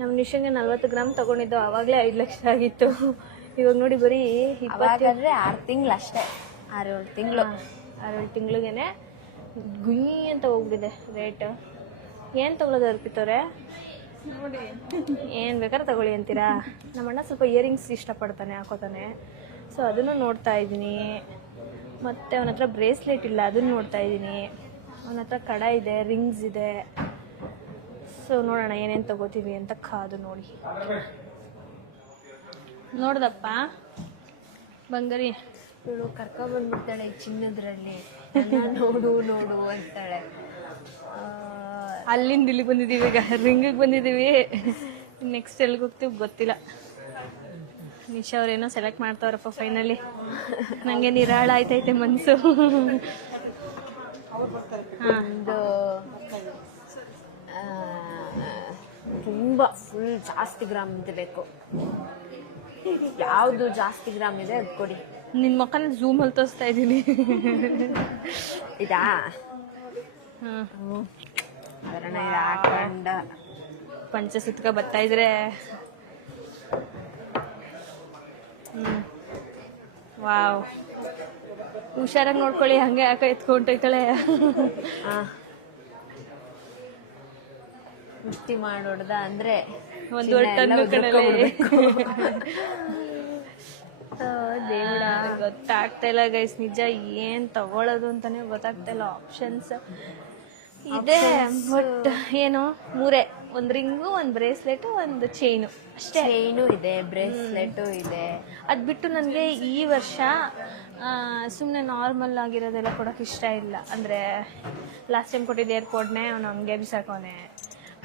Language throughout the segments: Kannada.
ನಮ್ಮ ನಿಶಂಗೆ 40 ಗ್ರಾಮ್ ತಗೊಂಡಿದ್ದು, ಆವಾಗಲೇ 5 ಲಕ್ಷ ಆಗಿತ್ತು. ಇವಾಗ ನೋಡಿ ಬರೀ 20 6 ತಿಂಗಳು ಅಷ್ಟೇ, 6-7 ತಿಂಗಳು. 6-7 ತಿಂಗಳಿಗೇನೆ ಗುಯ್ ಅಂತ ಹೋಗ್ಬಿಟ್ಟಿದೆ ರೇಟ್. ಏನು ತಗೊಳ್ಳೋದು ಅರ್ಪಿತವ್ರೆ? ನೋಡಿ, ಏನು ಬೇಕಾದ್ರೆ ತಗೊಳ್ಳಿ ಅಂತೀರಾ? ನಮ್ಮಣ್ಣ ಸ್ವಲ್ಪ ಇಯರಿಂಗ್ಸ್ ಇಷ್ಟಪಡ್ತಾನೆ, ಹಾಕೋತಾನೆ. ಸೊ ಅದನ್ನು ನೋಡ್ತಾ ಇದ್ದೀನಿ. ಮತ್ತು ಅವನ ಹತ್ರ ಬ್ರೇಸ್ಲೆಟ್ ಇಲ್ಲ, ಅದನ್ನು ನೋಡ್ತಾ ಇದ್ದೀನಿ. ಅವನ ಹತ್ರ ಕಡ ಇದೆ, ರಿಂಗ್ಸ್ ಇದೆ. ಸೊ ನೋಡೋಣ ಏನೇನು ತಗೋತೀವಿ ಅಂತ ಕಾದು ನೋಡಿ. ನೋಡ್ದಪ್ಪ ಬಂಗಾರಿ, ಇವಳು ಕರ್ಕೊಂಡ್ಬಂದ್ಬಿಡ್ತಾಳೆ ಈ ಚಿನ್ನದ್ರಲ್ಲಿ. ನೋಡು ನೋಡು ಅಂತಾಳೆ. ಅಲ್ಲಿಂದ ಇಲ್ಲಿಗೆ ಬಂದಿದ್ದೀವಿ, ಈಗ ರಿಂಗಿಗೆ ಬಂದಿದ್ದೀವಿ. ನೆಕ್ಸ್ಟ್ ಎಲ್ಲಿಗೆ ಹೋಗ್ತೀವಿ ಗೊತ್ತಿಲ್ಲ. ನಿಶಾ ಅವ್ರೇನೋ ಸೆಲೆಕ್ಟ್ ಮಾಡ್ತಾವ್ರಪ್ಪ ಫೈನಲಿ. ನನಗೆ ನಿರಾಳ ಆಯ್ತೈತೆ ಮನಸ್ಸು. ಒಂದು ತುಂಬ ಫುಲ್ ಜಾಸ್ತಿ ಗ್ರಾಮ್ ಇದೆ ಬೇಕು. ಯಾವುದು ಜಾಸ್ತಿ ಗ್ರಾಮ್ ಇದೆ ಅದು ಕೊಡಿ. ನಿನ್ನ ಮಕ್ಕನ ಝೂಮಲ್ಲಿ ತೋರಿಸ್ತಾ ಇದ್ದೀನಿ. ಇದಾ? ಹಾಂ, ಅದನ್ನ ಹಾಕೊಂಡ ಪಂಚ ಸುತ್ಕ ಬರ್ತಾ ಇದ್ರೆ. ವಾವ್, ಹುಷಾರಾಗಿ ನೋಡ್ಕೊಳ್ಳಿ, ಹಂಗೆ ಯಾಕೆ ಎತ್ಕೊಂಡೈತಾಳೆ. ಮುಷ್ಟಿ ಮಾಡೋಡ್ದ ಅಂದ್ರೆ ಒಂದು ಟನ್ನು ಕಣಲೆ. ದೇವ್ರ, ಗೊತ್ತಾಗ್ತಾ ಇಲ್ಲ ಗೈಸ್, ನಿಜ ಏನ್ ತಗೊಳ್ಳೋದು ಅಂತಾನೆ ಗೊತ್ತಾಗ್ತಾ ಇಲ್ಲ. ಆಪ್ಷನ್ಸ್ ಇದೆ, ಬಟ್ ಏನು ಮೂರೇ, ಒಂದು ರಿಂಗು, ಒಂದು ಬ್ರೇಸ್ಲೆಟ್, ಒಂದು ಚೈನು ಅಷ್ಟೇ. ಚೈನು ಇದೆ, ಬ್ರೇಸ್ಲೆಟು ಇದೆ. ಅದು ಬಿಟ್ಟು ನನಗೆ ಈ ವರ್ಷ ಸುಮ್ಮನೆ ನಾರ್ಮಲ್ ಆಗಿರೋದೆಲ್ಲ ಕೊಡೋಕೆ ಇಷ್ಟ ಇಲ್ಲ. ಅಂದರೆ ಲಾಸ್ಟ್ ಟೈಮ್ ಕೊಟ್ಟಿದ್ದೆ ಏರ್ಪೋರ್ಟ್ನೇ ಅವನು ಹಂಗೆ ಬಿಸಾಕೋನೆ,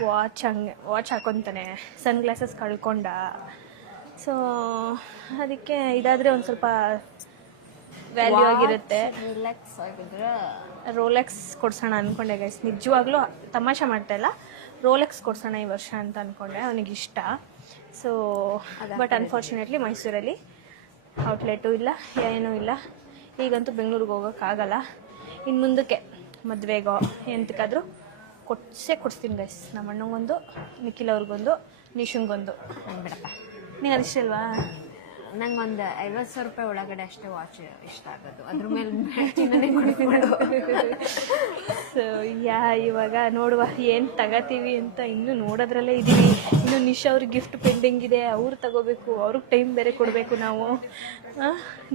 ವಾಚ್ ಹಾಕೊತಾನೆ, ಸನ್ ಗ್ಲಾಸಸ್ ಕಳ್ಕೊಂಡ. ಸೊ ಅದಕ್ಕೆ ಇದಾದರೆ ಒಂದು ಸ್ವಲ್ಪ ವ್ಯಾಲ್ಯೂ ಆಗಿರುತ್ತೆ. ರಿಲ್ಯಾಕ್ಸ್ ಆಗಿದ್ರೆ ರೋಲೆಕ್ಸ್ ಕೊಡ್ಸೋಣ ಅಂದ್ಕೊಂಡೆ ಗೈಸ್. ನಿಜವಾಗ್ಲೂ ತಮಾಷೆ ಮಾಡ್ತಾಯಿಲ್ಲ, ರೋಲೆಕ್ಸ್ ಕೊಡ್ಸೋಣ ಈ ವರ್ಷ ಅಂತ ಅಂದ್ಕೊಂಡೆ, ಅವನಿಗಿಷ್ಟ. ಸೊ ಬಟ್ ಅನ್ಫಾರ್ಚುನೇಟ್ಲಿ ಮೈಸೂರಲ್ಲಿ ಔಟ್ಲೆಟು ಇಲ್ಲ, ಏನೂ ಇಲ್ಲ. ಈಗಂತೂ ಬೆಂಗಳೂರಿಗೆ ಹೋಗೋಕ್ಕಾಗಲ್ಲ. ಇನ್ನು ಮುಂದಕ್ಕೆ ಮದುವೆಗೋ ಎಂತಕ್ಕಾದರೂ ಕೊಡಿಸ್ತೀನಿ ಗೈಸ್. ನಮ್ಮ ಅಣ್ಣಂಗೊಂದು, ನಿಖಿಲ್ ಅವ್ರಿಗೊಂದು, ನಿಶುಂಗೊಂದು. ಬಿಡಪ್ಪ, ನೀನು ಅದಿಷ್ಟ ಅಲ್ವಾ? ನಂಗೊಂದು 50,000 ರೂಪಾಯಿ ಒಳಗಡೆ ಅಷ್ಟೇ ವಾಚ್ ಇಷ್ಟ ಆಗೋದು, ಅದ್ರ ಮೇಲೆ ಸೊ ಇವಾಗ ನೋಡುವ ಏನು ತಗೋತೀವಿ ಅಂತ. ಇನ್ನೂ ನೋಡೋದ್ರಲ್ಲೇ ಇದ್ದೀವಿ. ಇನ್ನು ನಿಶಾ ಅವ್ರಿಗೆ ಗಿಫ್ಟ್ ಪೆಂಡಿಂಗ್ ಇದೆ, ಅವ್ರು ತಗೋಬೇಕು, ಅವ್ರಿಗೆ ಟೈಮ್ ಬೇರೆ ಕೊಡಬೇಕು ನಾವು.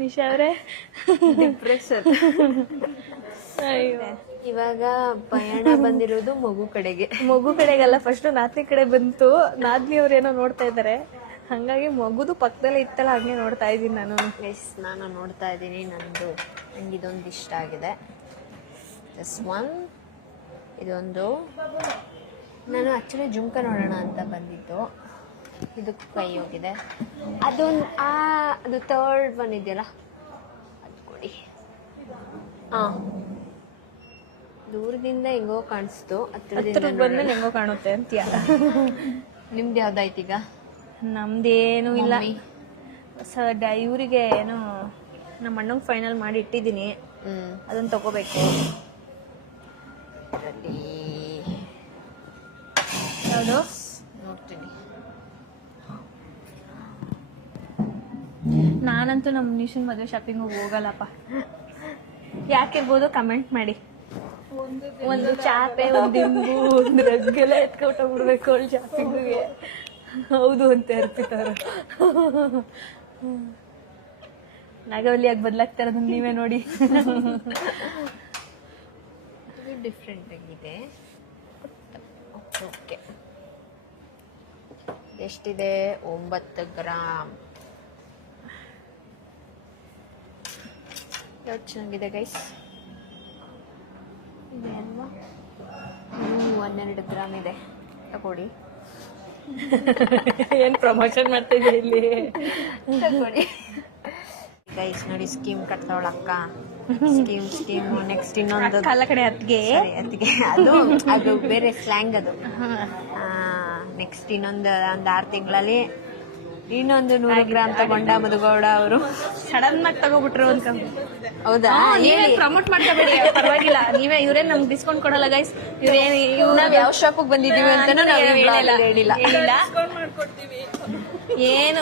ನಿಶಾ ಅವರೇ ಡಿಪ್ರೆಷನ್. ಇವಾಗ ಪಯಣ ಬಂದಿರೋದು ಮಗು ಕಡೆಗಲ್ಲ, ಫಸ್ಟ್ ನಾದ್ನಿ ಕಡೆ ಬಂತು. ನಾದ್ನಿ ಅವ್ರೇನೋ ನೋಡ್ತಾ ಇದ್ದಾರೆ, ಹಾಗಾಗಿ ಮಗುದು ಪಕ್ಕದಲ್ಲೇ ಇತ್ತಲ್ಲ, ಹಂಗೆ ನೋಡ್ತಾ ಇದ್ದೀನಿ ನಾನು. ನಾನು ನೋಡ್ತಾ ಇದ್ದೀನಿ. ನಂದು ನಂಗೆ ಇದೊಂದು ಇಷ್ಟ ಆಗಿದೆ, ದಿಸ್ ಒನ್. ಇದೊಂದು ನಾನು ಆ್ಯಕ್ಚುಲಿ ಜುಮ್ಕ ನೋಡೋಣ ಅಂತ ಬಂದಿದ್ದು, ಇದಕ್ಕೆ ಕೈ ಹೋಗಿದೆ. ಅದೊಂದು ಅದು ಥರ್ಡ್ ಒನ್ ಇದೆಯಲ್ಲ, ಅದು ಕೊಡಿ. ಹಾಂ, ದೂರದಿಂದ ಹೆಂಗೋ ಕಾಣಿಸ್ತು, ಹತ್ತಿರದಿಂದ ಬಂದ್ಮೇಲೆ ಹೆಂಗೋ ಕಾಣುತ್ತೆ ಅಂತೀಯ. ನಿಮ್ದು ಯಾವ್ದಾಯ್ತು ಈಗ? ನಮ್ದೇನು ಇಲ್ಲ ಸರ್. ಇವರಿಗೆ ಏನು ನಮ್ಮ ಅಣ್ಣಂಗೆ ಫೈನಲ್ ಮಾಡಿ ಇಟ್ಟಿದ್ದೀನಿ, ಅದನ್ನ ತಗೋಬೇಕು. ಯಾವುದು ನೋಡ್ತೀನಿ. ನಾನಂತೂ ನಮ್ಮ ನಿಶನ್ ಮದುವೆ ಶಾಪಿಂಗ್ ಹೋಗಲ್ಲಪ್ಪ. ಯಾಕಿರ್ಬೋದು ಕಮೆಂಟ್ ಮಾಡಿ. ಒಂದು ಚಾಪೆ, ಒಂದು ದಿಂಬು, ಒಂದು ರಗ್ಗೆಲ್ಲ ಎತ್ಕೊಟ್ಟೋಗ್ಬಿಡ್ಬೇಕು ಅವಳು ಶಾಪಿಂಗಿಗೆ. ಹೌದು ಅಂತ ಇರ್ತಿದ್ದಾರೆ. ನಾಗವಲ್ಲಿಯಾಗಿ ಬದಲಾಗ್ತಾ ಇರೋದನ್ನ ನೀವೇ ನೋಡಿ. ಡಿಫ್ರೆಂಟ್ ಆಗಿದೆ. ಓಕೆ, ಎಷ್ಟಿದೆ? 9 ಗ್ರಾಮ್. ಯಾವ್ದು ಚೆನ್ನಾಗಿದೆ ಗೈಸ್? ಇದೆ ಅಲ್ವಾ? 12 ಗ್ರಾಮ್ ಇದೆ, ತಗೊಳ್ಳಿ. ಏನ್ ಪ್ರಮೋಷನ್ ಮಾಡ್ತಾ ಇದೀಯ ಇಲ್ಲಿ? ತಗೊಳ್ಳಿ ಗೈಸ್. ನೋಡಿ, ಸ್ಕೀಮ್ ಕಟ್ತಾವಳಕ್ಕ. ಸ್ಕೀಮ್ ನೆಕ್ಸ್ಟ್ ಇನ್ನೊಂದು ಕಾಲ ಕಡೆ ಅತ್ತಿಗೆ ಅದು ಬೇರೆ ಸ್ಲ್ಯಾಂಗ್ ಅದು. ನೆಕ್ಸ್ಟ್ ಇನ್ನೊಂದು 6 ತಿಂಗಳಲ್ಲಿ ಇನ್ನೊಂದು 100 ಗ್ರಾಮ್ ತಗೊಂಡ ಮಧುಗೌಡ ಅವರು. ಸಡನ್ ಆಗಿ ತಗೋಬಿಟ್ರು ಅಂತ. ಹೌದಾ? ನೀವೇ ಪ್ರಮೋಟ್ ಮಾಡ್ಕೋಬೇಡಿ, ಪರವಾಗಿಲ್ಲ. ನೀವೇ ಇವ್ರೇನ್ ನಮ್ಗೆ ಡಿಸ್ಕೌಂಟ್ ಕೊಡಲ್ಲ ಗೈಸ್. ನಾವ್ ಯಾವ ಶಾಪಿಗೆ ಬಂದಿದೀವಿ ಅಂತಾನು ನಾವು ಹೇಳಿಲ್ಲ. ಏನು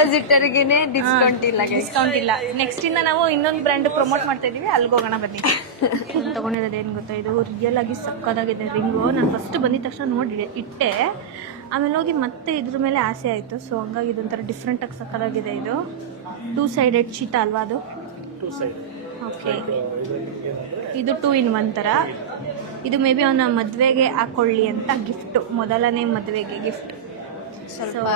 ವಿಸಿಟರ್ಗೆನೆ ಡಿಸ್ಕೌಂಟ್ ಇಲ್ಲ, ಡಿಸ್ಕೌಂಟ್ ಇಲ್ಲ. ನೆಕ್ಸ್ಟ್ ಇಂದ ನಾವು ಇನ್ನೊಂದು ಬ್ರ್ಯಾಂಡ್ ಪ್ರಮೋಟ್ ಮಾಡ್ತಾ ಇದೀವಿ, ಅಲ್ಲಿಗೆ ಹೋಗೋಣ ಬನ್ನಿ. ನಾನು ತಗೊಂಡಿರೋದು ಏನು ಗೊತ್ತಾ, ಇದು ರಿಯಲ್ ಆಗಿ ಸಕ್ಕದಾಗಿದೆ ರಿಂಗು. ನಾನು ಫಸ್ಟ್ ಬಂದಿದ ತಕ್ಷಣ ನೋಡಿ ಇಟ್ಟೆ, ಆಮೇಲೆ ಹೋಗಿ ಮತ್ತೆ ಇದ್ರ ಮೇಲೆ ಆಸೆ ಆಯಿತು. ಸೊ ಹಂಗಾಗಿ ಇದೊಂಥರ ಡಿಫ್ರೆಂಟಾಗಿ ಸಕ್ಕದಾಗಿದೆ. ಇದು 2 ಸೈಡೆಡ್ ಚೀತ ಅಲ್ವಾ ಅದು? ಓಕೆ, ಇದು 2 in 1 ಥರ. ಇದು ಮೇ ಬಿ ಅವನ ಮದುವೆಗೆ ಹಾಕೊಳ್ಳಿ ಅಂತ ಗಿಫ್ಟು, ಮೊದಲನೇ ಮದುವೆಗೆ ಗಿಫ್ಟ್. ಸ್ವಲ್ಪ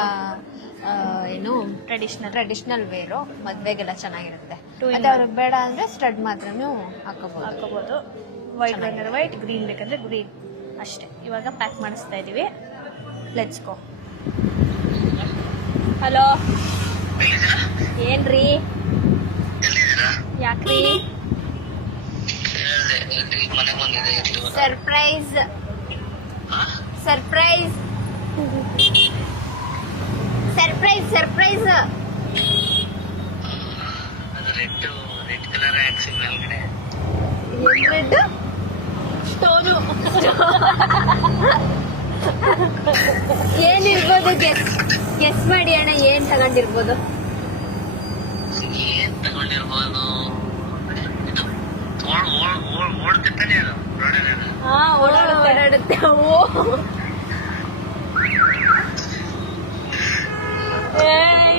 ಏನು ಟ್ರೆಡಿಷನಲ್ ವೇರು, ಮದ್ವೆಗೆಲ್ಲ ಚೆನ್ನಾಗಿರುತ್ತೆ. ಮತ್ತೆ ಅವ್ರಿಗೆ ಬೇಡ ಅಂದ್ರೆ ಸ್ಟಡ್ ಮಾತ್ರನೂ ಹಾಕೋಬಹುದು. ವೈಟ್ ಬೇಕಂದ್ರೆ ವೈಟ್, ಗ್ರೀನ್ ಬೇಕಂದ್ರೆ ಗ್ರೀನ್, ಅಷ್ಟೇ. ಇವಾಗ ಪ್ಯಾಕ್ ಮಾಡಿಸ್ತಾ ಇದೀವಿ. Let's go. ಹಲೋ, ಏನ್ರಿ? ಯಾಕ್ರಿ? Surprise surprise surprise surprise. Red stone ಏನಿರ್ಬೋದು? ಗೆಸ್ ಮಾಡಿ ಅಣ್ಣ, ಏನ್ ತಗೊಂಡಿರ್ಬೋದು? ಓಡಾಡುತ್ತೆ.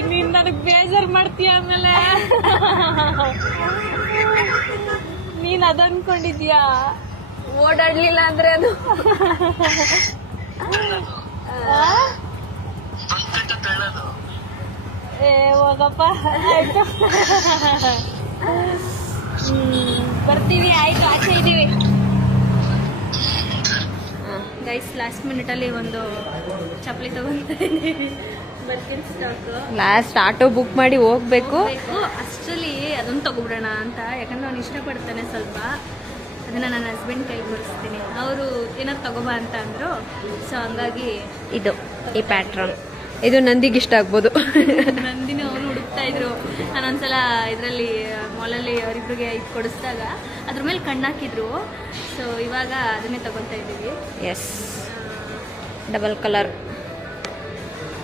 ನೀನ್ ನನಗ್ ಬೇಜಾರ್ ಮಾಡ್ತೀಯ ಆಮೇಲೆ. ನೀನ್ ಅದ್ ಅನ್ಕೊಂಡಿದ್ಯಾ? ಓಡಾಡ್ಲಿಲ್ಲ ಅಂದ್ರೆ ಅದು ಹೋಗಪ್ಪ. ಆಯ್ತು, ಬರ್ತೀವಿ. ಆಯ್ತು, ಆಚೆ ಇದೀವಿ ಗೈಸ್. ಲಾಸ್ಟ್ ಮಿನಿಟ್ ಅಲ್ಲಿ ಒಂದು ಚಪ್ಪಲಿ ತಗೊಂಡಿದ್ದೀವಿ. ಬರ್ತೀನಿ ಸ್ಟಾಕ್. ಲಾಸ್ಟ್ ಆಟೋ ಬುಕ್ ಮಾಡಿ ಹೋಗ್ಬೇಕು. ಅಷ್ಟರಲ್ಲಿ ಅದೊಂದು ತಗೊಬಿಡೋಣ ಅಂತ, ಯಾಕಂದ್ರೆ ಅವ್ನು ಇಷ್ಟಪಡ್ತಾನೆ ಸ್ವಲ್ಪ. ಅದನ್ನ ನನ್ನ ಹಸ್ಬೆಂಡ್ ಕೈ ಕೊಡಿಸ್ತೀನಿ. ಅವರು ಏನಾರು ತಗೋಬಾ ಅಂತ ಅಂದ್ರು. ಸೊ ಹಂಗಾಗಿ ಇದು ಈ ಪ್ಯಾಟ್ರನ್ ಇದು ನಂದಿಗೆ ಇಷ್ಟ ಆಗ್ಬೋದು. ನಂದಿನ ಅವರು ಹುಡುಕ್ತಾ ಇದ್ರು. ನಾನೊಂದ್ಸಲ ಇದರಲ್ಲಿ ಮಾಲಲ್ಲಿ ಅವರಿಬ್ರಿಗೆ ಇದು ಕೊಡಿಸಿದಾಗ ಅದ್ರ ಮೇಲೆ ಕಣ್ಣಾಕಿದ್ರು. ಸೊ ಇವಾಗ ಅದನ್ನೇ ತಗೊತಾ ಇದ್ದೀವಿ. Yes, double colour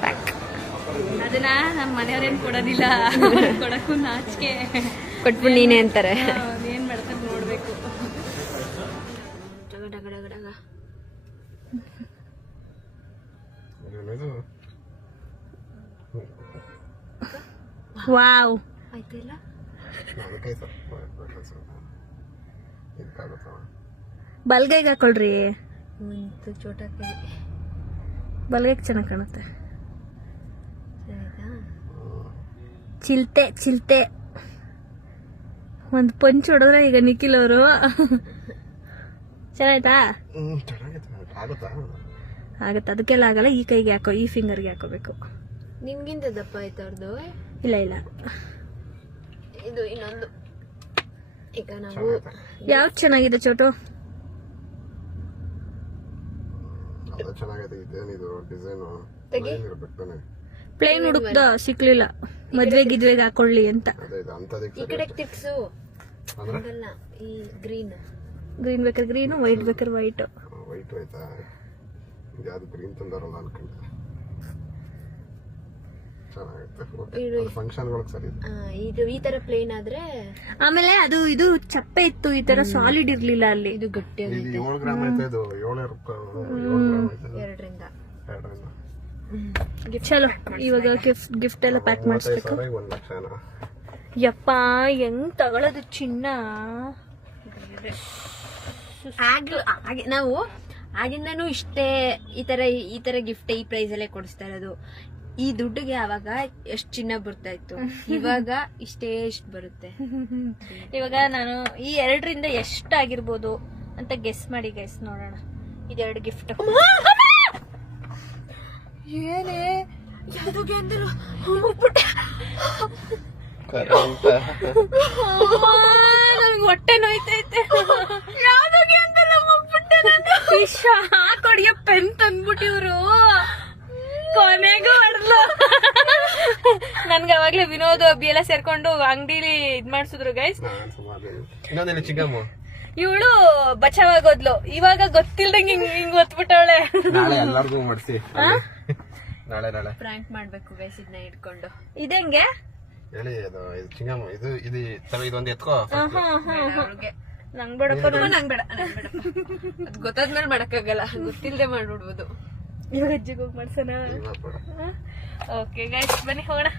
pack. ಅದನ್ನ ನಮ್ಮ ಮನೆಯವ್ರೇನು ಕೊಡೋದಿಲ್ಲ, ಕೊಡಕ್ಕೂ ನಾಚಿಕೆ. ಕೊಟ್ಬಿಟ್ಟು ನೀನೇ ಅಂತಾರೆ. ಏನ್ ಮಾಡ್ತಾರೆ ನೋಡ್ಬೇಕು. ವಾವ್, ಆಯ್ತಿಲ್ಲ. ಬಲ್ಗೈಗೆ ಹಾಕೊಳ್ರಿ. ಒಂದು ಚೋಟ ಕೈ ಬಲ್ಗೈಗೆ ಚೆನ್ನಾಗಿ ಕಾಣುತ್ತೆ. ಚಿಲ್ತೆ ಚಿಲ್ತೆ ಒಂದು ಪಂಚ್ ಹೊಡೆದ್ರೆ ಈಗ ನಿಖಿಲ್ ಅವರು. ಚೆನ್ನಾಯ್ತಾ? ಆಗತ್ತೆ, ಅದಕ್ಕೆಲ್ಲ ಆಗಲ್ಲ. ಈ ಕೈಗೆ ಹಾಕೋ, ಈ ಫಿಂಗರ್ಗೆ ಹಾಕೋಬೇಕು. ನಿನ್ಗಿಂತ ದಪ್ಪ ಆಯ್ತು ಅವ್ರದ್ದು. ಇಲ್ಲ ಇಲ್ಲ, ಇದು ಇನ್ನೊಂದು. ಈಗ ನಾವು ಯಾವ್ದು ಚೆನ್ನಾಗಿದೆ ಚೋಟು? ಪ್ಲೇನ್ ಹುಡುಕ್ದ ಸಿಕ್ಲಿಲ್ಲ, ಮದ್ವೆ ಗಿದ್ವೆಗೆ ಹಾಕೊಳ್ಳಿ ಅಂತ. ಈ ಕಡೆ ತಿರ್ಗ್ಸು. ಹಂಗಲ್ಲ, ಈ ಗ್ರೀನ್ ಗ್ರೀನ್ ಬೇಕಾದ್ರೆ ಗ್ರೀನು, ವೈಟ್ ಬೇಕಾದ್ರೆ ವೈಟ್. ಇದು ಈ ತರ ಪ್ಲೇನ್ ಆದ್ರೆ. ಆಮೇಲೆ ಅದು ಇದು ಚಪ್ಪೆ ಇತ್ತು, ಈ ತರ ಸಾಲಿಡ್ ಇರ್ಲಿಲ್ಲ ಅಲ್ಲಿ. ಇದು ಗಟ್ಟಿ 7 ಗ್ರಾಮ್ ಐತೆ ಇದು. 2ರಿಂದ. ಚಲೋ, ಇವಾಗ ಗಿಫ್ಟ್ ಎಲ್ಲ ಪ್ಯಾಕ್ ಮಾಡಿಸ್ಬೇಕು. ಯಪ್ಪ, ಹೆಂಗ್ ತಗೊಳ್ಳೋದು ಚಿನ್ನ. ನಾವು ಆಗಿಂದನೂ ಇಷ್ಟೇ, ಈ ತರ ಗಿಫ್ಟ್ ಈ ಪ್ರೈಸ್ ಅಲ್ಲೇ ಕೊಡಿಸ್ತಾ ಇರೋದು. ಈ ದುಡ್ಡಿಗೆ ಅವಾಗ ಎಷ್ಟು ಚಿನ್ನ ಬರ್ತಾ ಇತ್ತು, ಇವಾಗ ಇಷ್ಟೇ ಇಷ್ಟು ಬರುತ್ತೆ. ಇವಾಗ ನಾನು ಈ 2ರಿಂದ ಎಷ್ಟಾಗಿರ್ಬೋದು ಅಂತ ಗೆಸ್ ಮಾಡಿ ಗೈಸ್, ನೋಡೋಣ. ಇದೆರಡು ಗಿಫ್ಟ್. ಏನೇ ಯಾವ್ದಕ್ಕೆ ಅಂದರು ನನ್ಗೆ ಹೊಟ್ಟೆ ನೋಯ್ತೈತೆ. ಯಾವ್ದಕ್ಕೆ ಅಂತೆಲ್ಲ ಹೋಗ್ಬಿಟ್ಟೆ ನಾನು. ಹಾಕೊಡಿಯ ಪೆನ್ ತಂದ್ಬಿಟ್ಟಿವ್ರು. ಕೊನೆಗೂ ಹೊಡ್ಲು. ನನ್ಗೆ ಅವಾಗ್ಲೇ ವಿನೋದ್ ಅಬ್ಬಿ ಎಲ್ಲ ಸೇರ್ಕೊಂಡು ಅಂಗಡಿಲಿ ಇದ್ ಮಾಡ್ಸಿದ್ರು ಗೈಸ್. ಇನ್ನೊಂದೇನು ಚಿಕ್ಕಮ್ಮ ಇವಳು ಬಚಾವಾಗೋದ್ಲು, ಇವಾಗ ಗೊತ್ತಿಲ್ದಂಗೆ ಹಿಂಗ್ ಒತ್ಬಿಟ್ಟವಳೆ. ನಾಳೆ ಎಲ್ಲಾರ್ಗು ಮಾಡಿಸಿ ನಾಳೆ ಪ್ರಾಂಕ್ ಮಾಡ್ಬೇಕು ಗೈಸ್ ಇದನ್ನ ಇಟ್ಕೊಂಡು. ಇದಂಗೆ ಹೇಳಿ ಅದು ಇದು ಚಿಂಗಮ್ಮ ಇದು ಇದು ಇದೊಂದು ಎತ್ಕೋ ನಂಗ್ ಬೇಡಪ್ಪ, ನಂಗ್ ಬೇಡ ಅದ್ ಗೊತ್ತಾದ್ಮೇಲೆ ಮಾಡಕ್ಕಾಗಲ್ಲ, ಗೊತ್ತಿಲ್ದೆ ಮಾಡ್ಬಿಡ್ಬೋದು. ಇವಾಗ ಅಜ್ಜಿಗೆ ಹೋಗಿ ಮಾಡ್ಸೋಣ. ಓಕೆ ಗೈಸ್ ಬನ್ನಿ ಹೋಗೋಣ.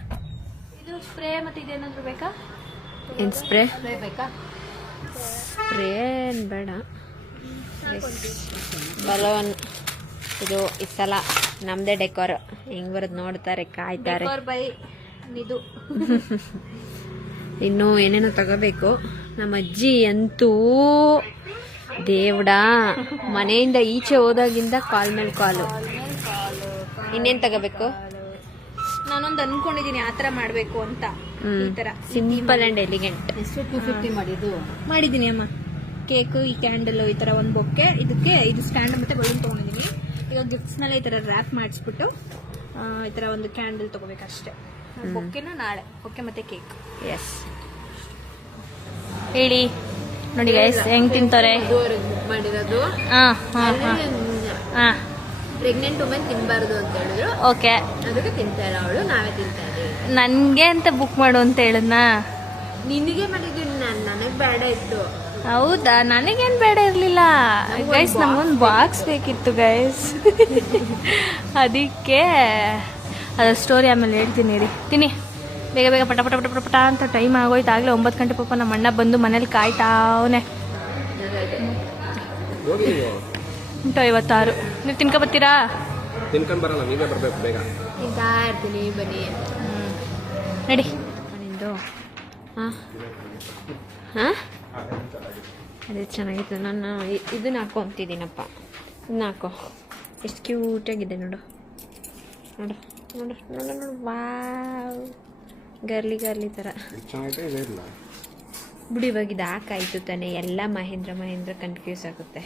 ಇದು ಸ್ಪ್ರೇ ಮತ್ತೆ ಇದೇನಾದ್ರು ಬೇಕಾ? ಏನ್ ಸ್ಪ್ರೇ ಬೇಕಾ? ಸ್ಪ್ರೇ ಏನ್ ಬೇಡ. ಬಲೂನ್ ಇದು ಈ ಸಲ ನಮ್ದೇ ಡೆಕೋರ್ ಹೆಂಗ್ ಬರೋದ್ ನೋಡ್ತಾರೆ, ಕಾಯ್ತಾರೆ. ಇದು ಇನ್ನು ಏನೇನೋ ತಗೋಬೇಕು. ನಮ್ಮ ಅಜ್ಜಿ ಅಂತೂ ದೇವ್ಡಾ ಮನೆಯಿಂದ ಈಚೆ ಹೋದಾಗಿಂದ ಕಾಲ್ ಮೇಲೆ ಕಾಲು. ಇನ್ನೇನ್ ತಗೋಬೇಕು? ನಾನೊಂದು ಅನ್ಕೊಂಡಿದೀನಿ ಆತರ ಮಾಡ್ಬೇಕು ಅಂತ. ಈ ತರ ಸಿಂಪಲ್ ಅಂಡ್ ಎಲಿಗೆಂಟ್. 250 ಮಾಡಿದೀನಿ ಅಮ್ಮ. ಕೇಕ್, ಈ ಕ್ಯಾಂಡಲ್, ಈ ತರ ಒಂದ್ ಬೊಕ್ಕೆ, ಇದಕ್ಕೆ ಇದು ಸ್ಟ್ಯಾಂಡ್ ಮತ್ತೆ ಬಲೂನ್ ತಗೊಂಡಿದೀನಿ. ಈಗ ಗಿಫ್ಟ್ಸ್ ನೆಲ್ಲ ಈ ತರ ರ್ಯಾಪ್ ಮಾಡಿಸ್ಬಿಟ್ಟು ಈ ತರ ಒಂದು ಕ್ಯಾಂಡಲ್ ತಗೋಬೇಕಷ್ಟೇ. ಬೊಕ್ಕೆನ ನಾಳೆ, ಬೊಕ್ಕೆ ಮತ್ತೆ ಕೇಕ್. ಎಸ್ ಹೇಳಿ ನೋಡಿ ಗೈಸ್ ಹೆಂಗ್ ತಿಂತಾರೆ. ಮಾಡಿರೋದು ಪ್ರೆಗ್ನೆಂಟ್ ವುಮೆನ್ ತಿನ್ಬಾರ್ದು ಅಂತ ಹೇಳಿದ್ರು. ಓಕೆ, ಅದಕ್ಕೆ ತಿಂತಾ ಇಲ್ಲ ಅವಳು, ನಾವೇ ತಿಂತಾ ಇದೀವಿ. ನನ್ಗೆ ಅಂತ ಬುಕ್ ಮಾಡು ಅಂತ ಹೇಳದ್ನ. ನಿನಗೆ ಮಾಡಿದ್ದೀನಿ ನಾನು, ನನಗ್ ಬೇಡ ಇತ್ತು. ಹೌದಾ? ನನಗೇನ್ ಬೇಡ ಇರ್ಲಿಲ್ಲ ಗೈಸ್, ನಮ್ಗೊಂದು ಬಾಕ್ಸ್ ಬೇಕಿತ್ತು ಗೈಸ್. ಅದಕ್ಕೆ ಅದ ಸ್ಟೋರಿ ಆಮೇಲೆ ಹೇಳ್ತೀನಿ ರೀ. ತಿನ್ನಿ ಬೇಗ ಬೇಗ ಪಟ ಪಟ ಪಟ ಪಟ ಪಟ ಅಂತ ಟೈಮ್ ಆಗೋಯ್ತು. ಆಗ್ಲೇ 9 ಗಂಟೆ ಪಾಪ ನಮ್ಮ ಅಣ್ಣ ಬಂದು ಮನೇಲಿ ಕಾಯ್ತಾವನೆ. 56 ನೀವು ತಿನ್ಕೊ ಬರ್ತೀರಾ? ತಿನ್ಕೊಂಡ್ ಬರೋಣ, ನೀವೇ ಬರ್ಬೇಕು ಬೇಗ. ತಿಂತಾ ಇರ್ತೀನಿ ಬನ್ನಿ. ನಡಿ. ನಿಂದು ಅದೇ ಚೆನ್ನಾಗಿತ್ತು. ನಾನು ಇದನ್ನ ಹಾಕೊಂತಿದ್ದೀನಪ್ಪ. ಇದನ್ನ ಹಾಕೋ, ಎಷ್ಟು ಕ್ಯೂಟಾಗಿದೆ ನೋಡು ನೋಡು ನೋಡು ನೋಡು ನೋಡು. ವಾವ್, ಗರ್ಲಿ ಗರ್ಲಿ ಥರ ಬಿಡಿ. ಇವಾಗ ಇದು ಹಾಕಾಯ್ತು ತಾನೆ, ಎಲ್ಲ ಮಹೇಂದ್ರ ಕನ್ಫ್ಯೂಸ್ ಆಗುತ್ತೆ.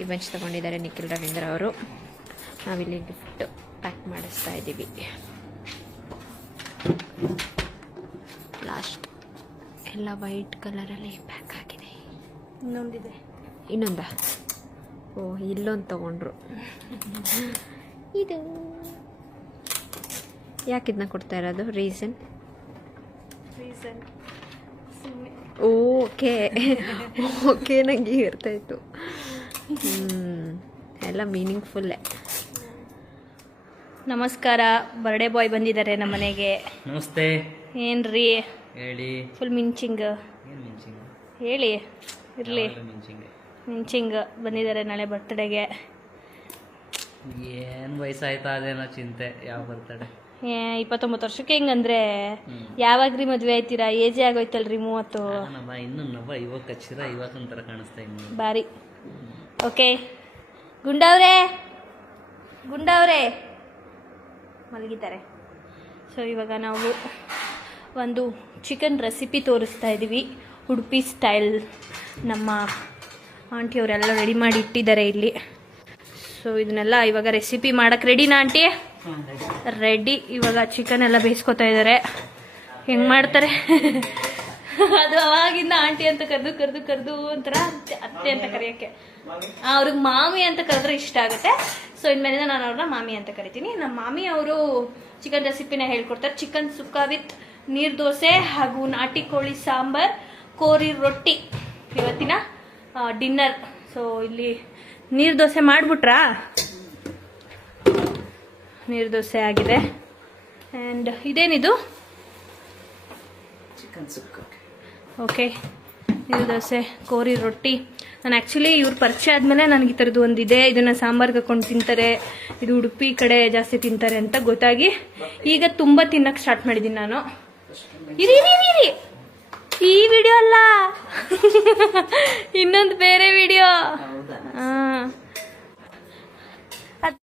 ಈ ಬಂಚ್ ತೊಗೊಂಡಿದ್ದಾರೆ ನಿಖಿಲ್ ರವೀಂದ್ರ ಅವರು. ನಾವಿಲ್ಲಿ ಗಿಫ್ಟ್ ಪ್ಯಾಕ್ ಮಾಡಿಸ್ತಾ ಇದ್ದೀವಿ. ಲಾಸ್ಟ್ ಎಲ್ಲ ವೈಟ್ ಕಲರಲ್ಲಿ ಪ್ಯಾಕ್ ಆಗಿದೆ. ಇನ್ನೊಂದಿದೆ. ಇನ್ನೊಂದ? ಓ, ಇಲ್ಲೊಂದು ತಗೊಂಡ್ರು. ಇದು ಯಾಕೆ ಇದನ್ನ ಕೊಡ್ತಾ ಇರೋದು? ರೀಸನ್ ಓಕೆ ಓಕೆ, ನಂಗೆ ಇರ್ತಾಯಿತ್ತು. ಎಲ್ಲ ಮೀನಿಂಗ್ಫುಲ್ಲೇ. ನಮಸ್ಕಾರ, ಬರ್ಡೇ ಬಾಯ್ ಬಂದಿದ್ದಾರೆ ನಮ್ಮ ಮನೆಗೆ. ನಮಸ್ತೆ. ಏನ್ರಿ ಹೇಳಿ. ಫುಲ್ ಮಿಂಚಿಂಗ್ ಹೇಳಿ ಇರಲಿ. ಮಿಂಚಿಂಗ್ ಬಂದಿದ್ದಾರೆ ನಾಳೆ ಬರ್ತಡೆಗೆ. ಏನು ವಯಸ್ಸಾಯ್ತಾ ಅದೇನೋ ಚಿಂತೆ. ಯಾವ ಬರ್ತಡೆ? 29 ವರ್ಷಕ್ಕೆ ಹೆಂಗಂದ್ರೆ ಯಾವಾಗ್ರಿ ಮದ್ವೆ ಆಯ್ತೀರಾ? ಏಜೇ ಆಗೋಯ್ತಲ್ರಿ 30. ಇನ್ನು ಇವಾಗ ಕಚ್ಚಿರ ಇವಾಗ ಒಂಥರ ಕಾಣಿಸ್ತಾ ಇನ್ನು ಬಾರಿ. ಓಕೆ, ಗುಂಡವ್ರೆ ಮಲಗಿದ್ದಾರೆ. ಸೊ ಇವಾಗ ನಾವು ಒಂದು ಚಿಕನ್ ರೆಸಿಪಿ ತೋರಿಸ್ತಾ ಇದ್ದೀವಿ, ಉಡುಪಿ ಸ್ಟೈಲ್. ನಮ್ಮ ಆಂಟಿಯವರೆಲ್ಲ ರೆಡಿ ಮಾಡಿ ಇಟ್ಟಿದ್ದಾರೆ ಇಲ್ಲಿ. ಸೊ ಇದನ್ನೆಲ್ಲ ಇವಾಗ ರೆಸಿಪಿ ಮಾಡಕ್ಕೆ ರೆಡಿನಾ ಆಂಟಿ? ರೆಡಿ. ಇವಾಗ ಚಿಕನ್ ಎಲ್ಲ ಬೇಯಿಸ್ಕೊತಾ ಇದ್ದಾರೆ. ಹೆಂಗೆ ಮಾಡ್ತಾರೆ ಅದು ಅವಾಗಿಂದ ಆಂಟಿ ಅಂತ ಕರೆದು ಒಂಥರ ಅತ್ತೆ ಅಂತ ಕರೆಯೋಕ್ಕೆ. ಅವ್ರಿಗೆ ಮಾಮಿ ಅಂತ ಕರೆದ್ರೆ ಇಷ್ಟ ಆಗುತ್ತೆ. ಸೊ ಇನ್ಮೇಲಿಂದ ನಾನು ಅವ್ರನ್ನ ಮಾಮಿ ಅಂತ ಕರಿತೀನಿ. ನಮ್ಮ ಮಾಮಿ ಅವರು ಚಿಕನ್ ರೆಸಿಪಿನ ಹೇಳ್ಕೊಡ್ತಾರೆ. ಚಿಕನ್ ಸುಕ್ಕ ವಿತ್ ನೀರು ದೋಸೆ ಹಾಗೂ ನಾಟಿ ಕೋಳಿ ಸಾಂಬಾರ್, ಕೋರಿ ರೊಟ್ಟಿ ಇವತ್ತಿನ ಡಿನ್ನರ್. ಸೊ ಇಲ್ಲಿ ನೀರು ದೋಸೆ ಮಾಡಿಬಿಟ್ರಾ? ನೀರು ದೋಸೆ ಆಗಿದೆ. ಆ್ಯಂಡ್ ಇದೇನಿದು? ಚಿಕನ್ ಸುಕ್ಕ. ಓಕೆ, ನೀರು ದೋಸೆ, ಕೋರಿ ರೊಟ್ಟಿ. ನಾನು ಆ್ಯಕ್ಚುಲಿ ಇವ್ರ ಪರಿಚಯ ಆದಮೇಲೆ ನನಗೆ ಈ ಥರದ್ದು ಒಂದಿದೆ, ಇದನ್ನು ಸಾಂಬಾರ್ಗೆ ಹಾಕೊಂಡು ತಿಂತಾರೆ, ಇದು ಉಡುಪಿ ಕಡೆ ಜಾಸ್ತಿ ತಿಂತಾರೆ ಅಂತ ಗೊತ್ತಾಗಿ ಈಗ ತುಂಬ ತಿನ್ನಕ್ಕೆ ಸ್ಟಾರ್ಟ್ ಮಾಡಿದ್ದೀನಿ ನಾನು. ಇರಿ ಈ ವಿಡಿಯೋ ಅಲ್ಲ, ಇನ್ನೊಂದು ಬೇರೆ ವಿಡಿಯೋ. ಹಾಂ